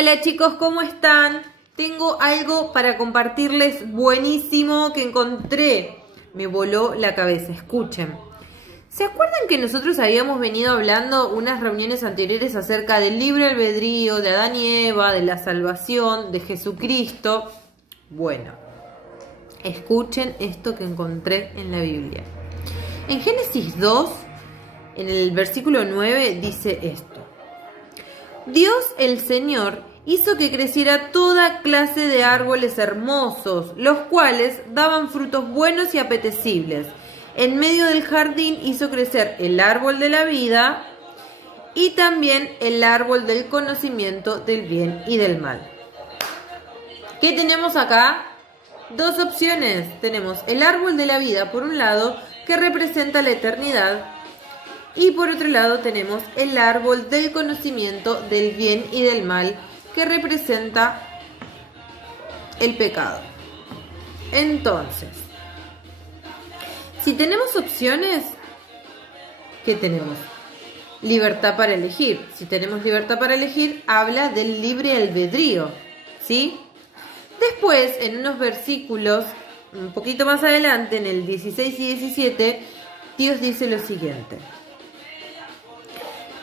Hola chicos, ¿cómo están? Tengo algo para compartirles buenísimo que encontré. Me voló la cabeza, escuchen. ¿Se acuerdan que nosotros habíamos venido hablando unas reuniones anteriores acerca del libre albedrío, de Adán y Eva, de la salvación, de Jesucristo? Bueno, escuchen esto que encontré en la Biblia. En Génesis 2, en el versículo 9, dice esto. Dios el Señor hizo que creciera toda clase de árboles hermosos, los cuales daban frutos buenos y apetecibles. En medio del jardín hizo crecer el árbol de la vida y también el árbol del conocimiento del bien y del mal. ¿Qué tenemos acá? Dos opciones. Tenemos el árbol de la vida por un lado, que representa la eternidad, y por otro lado tenemos el árbol del conocimiento del bien y del mal, que representa el pecado. Entonces, si tenemos opciones, ¿qué tenemos? Libertad para elegir. Si tenemos libertad para elegir, habla del libre albedrío, ¿sí? Después, en unos versículos, un poquito más adelante, en el 16 y 17, Dios dice lo siguiente.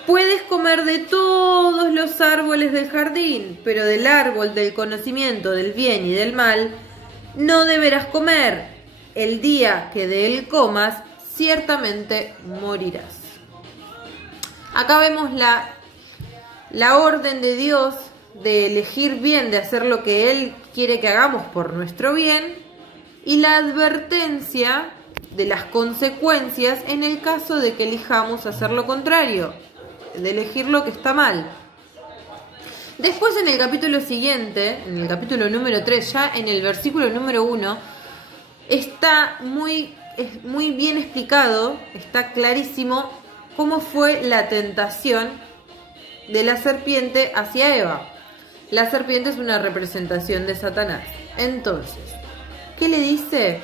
Puedes comer de todos los árboles del jardín, pero del árbol del conocimiento del bien y del mal no deberás comer. El día que de él comas, ciertamente morirás. Acá vemos la orden de Dios de elegir bien, de hacer lo que Él quiere que hagamos por nuestro bien, y la advertencia de las consecuencias en el caso de que elijamos hacer lo contrario, de elegir lo que está mal. Después, en el capítulo siguiente, en el capítulo número 3, ya en el versículo número 1, está muy bien explicado, está clarísimo cómo fue la tentación de la serpiente hacia Eva. La serpiente es una representación de Satanás. Entonces, ¿qué le dice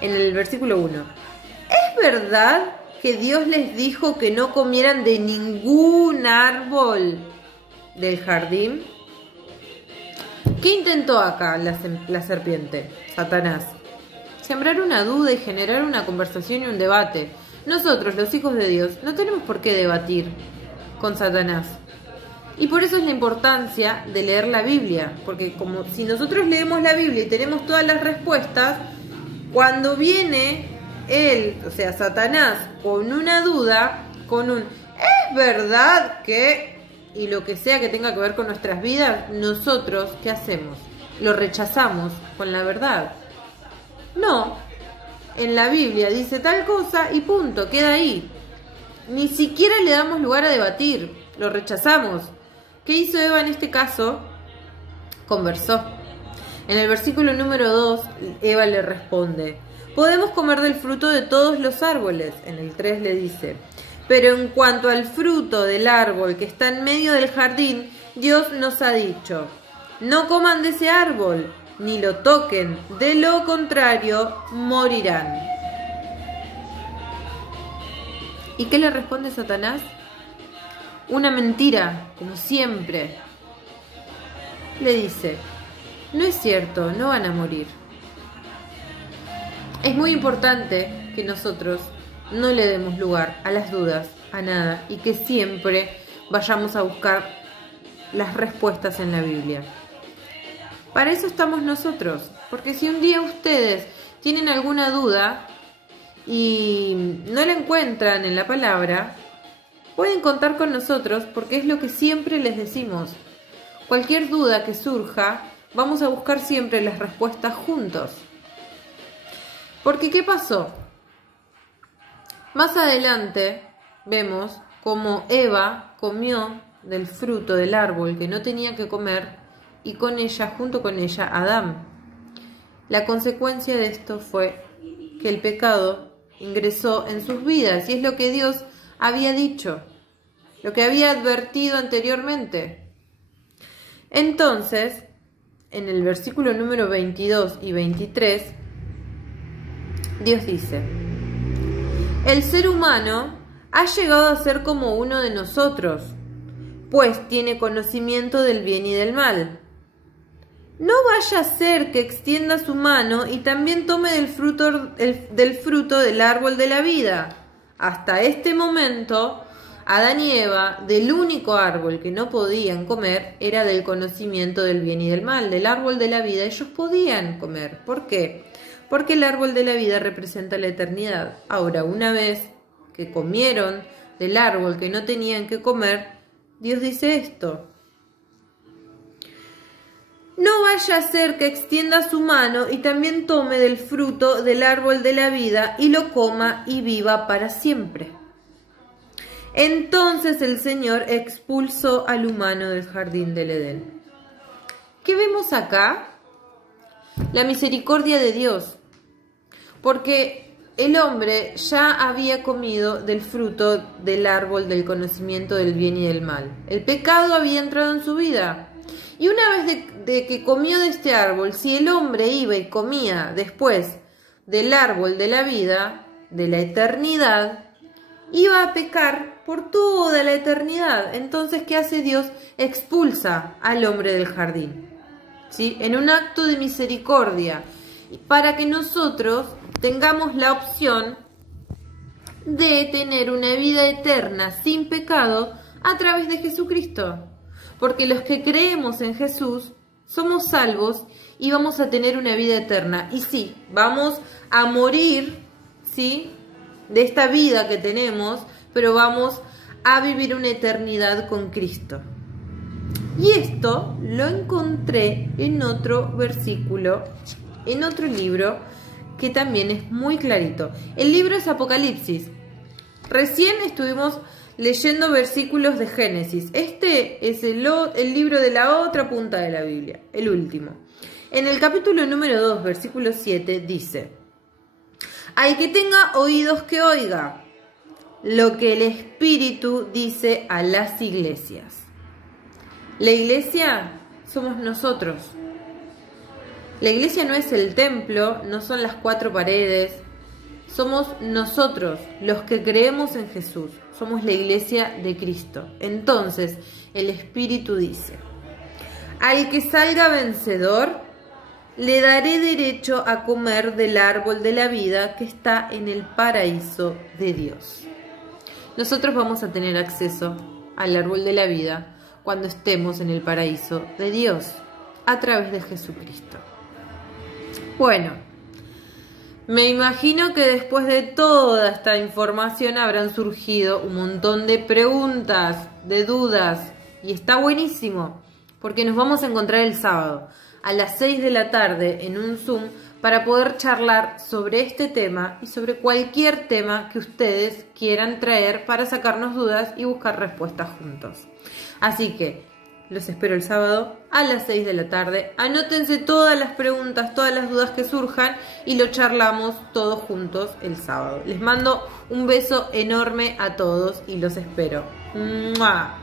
en el versículo 1? ¿Es verdad que Dios les dijo que no comieran de ningún árbol del jardín? ¿Qué intentó acá la serpiente, Satanás? Sembrar una duda y generar una conversación y un debate. Nosotros, los hijos de Dios, no tenemos por qué debatir con Satanás. Y por eso es la importancia de leer la Biblia. Porque como si nosotros leemos la Biblia y tenemos todas las respuestas, cuando viene él, o sea, Satanás, con una duda, con un ¿es verdad que? Y lo que sea que tenga que ver con nuestras vidas, nosotros, ¿qué hacemos? Lo rechazamos con la verdad. No, en la Biblia dice tal cosa y punto, queda ahí. Ni siquiera le damos lugar a debatir, lo rechazamos. ¿Qué hizo Eva en este caso? Conversó. En el versículo número 2, Eva le responde: podemos comer del fruto de todos los árboles. En el 3 le dice: pero en cuanto al fruto del árbol que está en medio del jardín, Dios nos ha dicho: no coman de ese árbol, ni lo toquen, de lo contrario, morirán. ¿Y qué le responde Satanás? Una mentira, como siempre. Le dice: no es cierto, no van a morir. Es muy importante que nosotros no le demos lugar a las dudas, a nada, y que siempre vayamos a buscar las respuestas en la Biblia. Para eso estamos nosotros, porque si un día ustedes tienen alguna duda y no la encuentran en la palabra, pueden contar con nosotros, porque es lo que siempre les decimos. Cualquier duda que surja, vamos a buscar siempre las respuestas juntos. Porque ¿qué pasó? Más adelante vemos cómo Eva comió del fruto del árbol que no tenía que comer, y con ella, junto con ella, Adán. La consecuencia de esto fue que el pecado ingresó en sus vidas, y es lo que Dios había dicho, lo que había advertido anteriormente. Entonces, en el versículo número 22 y 23, Dios dice: el ser humano ha llegado a ser como uno de nosotros, pues tiene conocimiento del bien y del mal. No vaya a ser que extienda su mano y también tome del fruto del árbol de la vida. Hasta este momento, Adán y Eva, del único árbol que no podían comer, era del conocimiento del bien y del mal. Del árbol de la vida ellos podían comer. ¿Por qué? Porque el árbol de la vida representa la eternidad. Ahora, una vez que comieron del árbol que no tenían que comer, Dios dice esto: no vaya a ser que extienda su mano y también tome del fruto del árbol de la vida y lo coma y viva para siempre. Entonces el Señor expulsó al humano del jardín del Edén. ¿Qué vemos acá? La misericordia de Dios. Porque el hombre ya había comido del fruto del árbol del conocimiento del bien y del mal. El pecado había entrado en su vida. Y una vez de que comió de este árbol, si el hombre iba y comía después del árbol de la vida, de la eternidad, iba a pecar por toda la eternidad. Entonces, ¿qué hace Dios? Expulsa al hombre del jardín, ¿sí? En un acto de misericordia, para que nosotros tengamos la opción de tener una vida eterna sin pecado a través de Jesucristo. Porque los que creemos en Jesús somos salvos y vamos a tener una vida eterna. Y sí, vamos a morir, ¿sí?, de esta vida que tenemos, pero vamos a vivir una eternidad con Cristo. Y esto lo encontré en otro versículo, en otro libro, que también es muy clarito. El libro es Apocalipsis. Recién estuvimos leyendo versículos de Génesis. Este es el libro de la otra punta de la Biblia, el último. En el capítulo número 2, versículo 7, dice: al que tenga oídos que oiga lo que el Espíritu dice a las iglesias. La iglesia somos nosotros. La iglesia no es el templo, no son las 4 paredes. Somos nosotros, los que creemos en Jesús. Somos la iglesia de Cristo. Entonces, el Espíritu dice: al que salga vencedor, le daré derecho a comer del árbol de la vida que está en el paraíso de Dios. Nosotros vamos a tener acceso al árbol de la vida cuando estemos en el paraíso de Dios, a través de Jesucristo. Bueno, me imagino que después de toda esta información habrán surgido un montón de preguntas, de dudas, y está buenísimo, porque nos vamos a encontrar el sábado a las 6 de la tarde en un Zoom para poder charlar sobre este tema y sobre cualquier tema que ustedes quieran traer para sacarnos dudas y buscar respuestas juntos. Así que los espero el sábado a las 6 de la tarde. Anótense todas las preguntas, todas las dudas que surjan y lo charlamos todos juntos el sábado. Les mando un beso enorme a todos y los espero. ¡Mua!